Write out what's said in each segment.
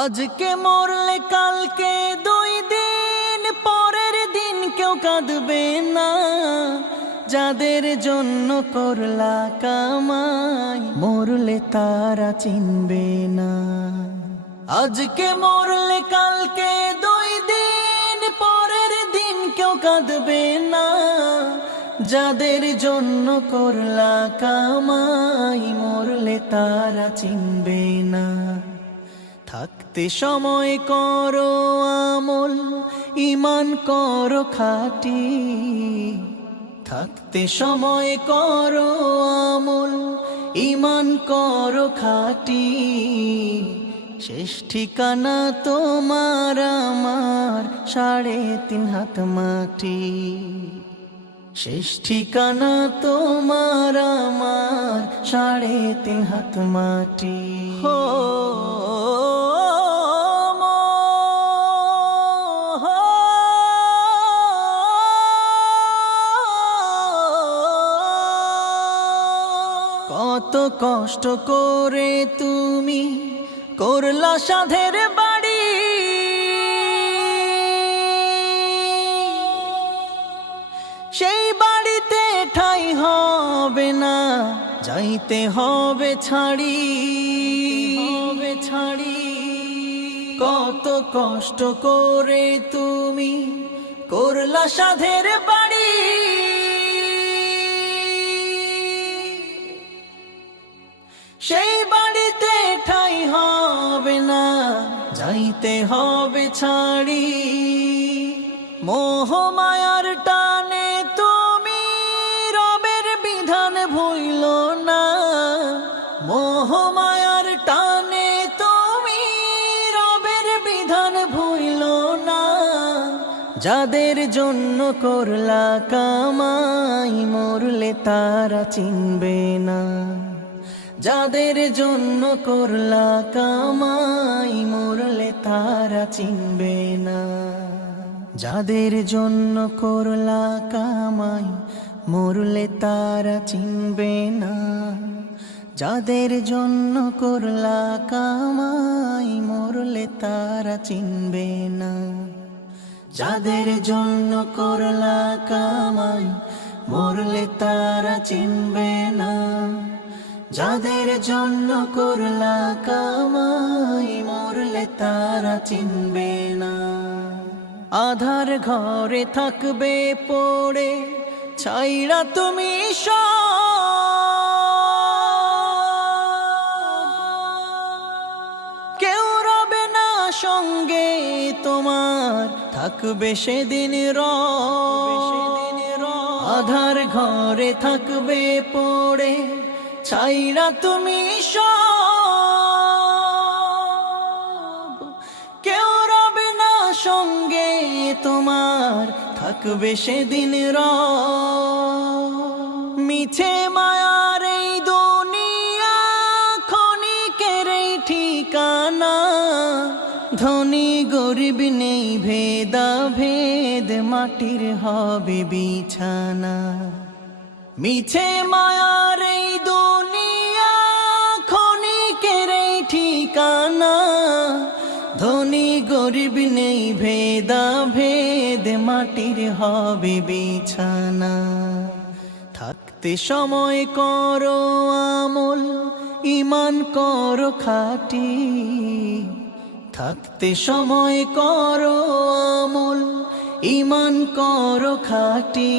আজকে মরলে কালকে 2 দিন পরের দিন কেউ কাঁদবে না। যাদের জন্য করলা কামাই মরলে তারা চিনবে না। আজকে মরলে কালকে 2 দিন পরের দিন কেউ কাঁদবে না। যাদের জন্য করলা কামাই মরলে তারা চিনবে না। থাকতে সময় করো আমল, ঈমান করো খাঁটি। থাকতে সময় করো আমল, ঈমান করো খাঁটি। শেষ ঠিকানা তোমার আমার 3.5 হাত মাটি। শেষ ঠিকানা তোমার আমার 3.5 হাত মাটি। হো কত কষ্ট করে তুমি করলা সাধের বাড়ি। সেই বাড়িতে ঠাই হবে না, যাইতে হবে ছাড়ি। কত কষ্ট করে তুমি করলা সাধের বাড়ি। সেই বাড়িতে ঠাই হবে না, যাইতে হবে ছাড়ি। মোহ মায়ার টানে তুমি রবের বিধান ভুইলো না। মোহ মায়ার টানে তুমি রবের বিধান ভুইলো না। যাদের জন্য করলা কামাই মরলে তারা চিনবে না। যাদের জন্য করলা কামাই মরলে তারা চিনবে না। যাদের জন্য করলা কামাই মরলে তারা চিনবে না। যাদের জন্য করলা কামাই মরলে তারা চিনবে না। যাদের জন্য করলা কামাই মরলে তারা চিনবে না। যাদের জন্য করলা কামাই মরলে তারা চিনবে না। আধার ঘরে থাকবে পড়ে ছাইরা তুমি কেউ রবে না সঙ্গে তোমার, থাকবে সেদিন আধার ঘরে থাকবে পড়ে ছাইরা তুমি কেউ রবে না সঙ্গে তোমার, থাকবে সেদিন মিছে মায়ার এই দুনিয়া ক্ষণিকের এই ঠিকানা। ধনী গরিব নেই ভেদা ভেদ, মাটির হবে বিছানা। মিছে মায়ার এই দুনিয়া ক্ষণিকের এই ঠিকানা। ধনী গরিব নেই ভেদা ভেদ, মাটির হবে বিছানা। থাকতে সময় করো আমল, ঈমান করো খাঁটি। থাকতে সময় করো আমল, ঈমান করো খাঁটি।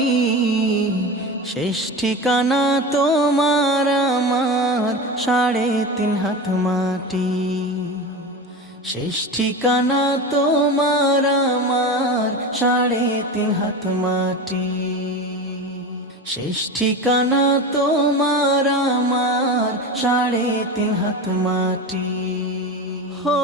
শেষ ঠিকানা তোমার আমার 3.5 হাত মাটি। শেষ ঠিকানা তোমার আমার 3.5 হাত মাটি। শেষ ঠিকানা তোমার আমার 3.5 হাত মাটি। হো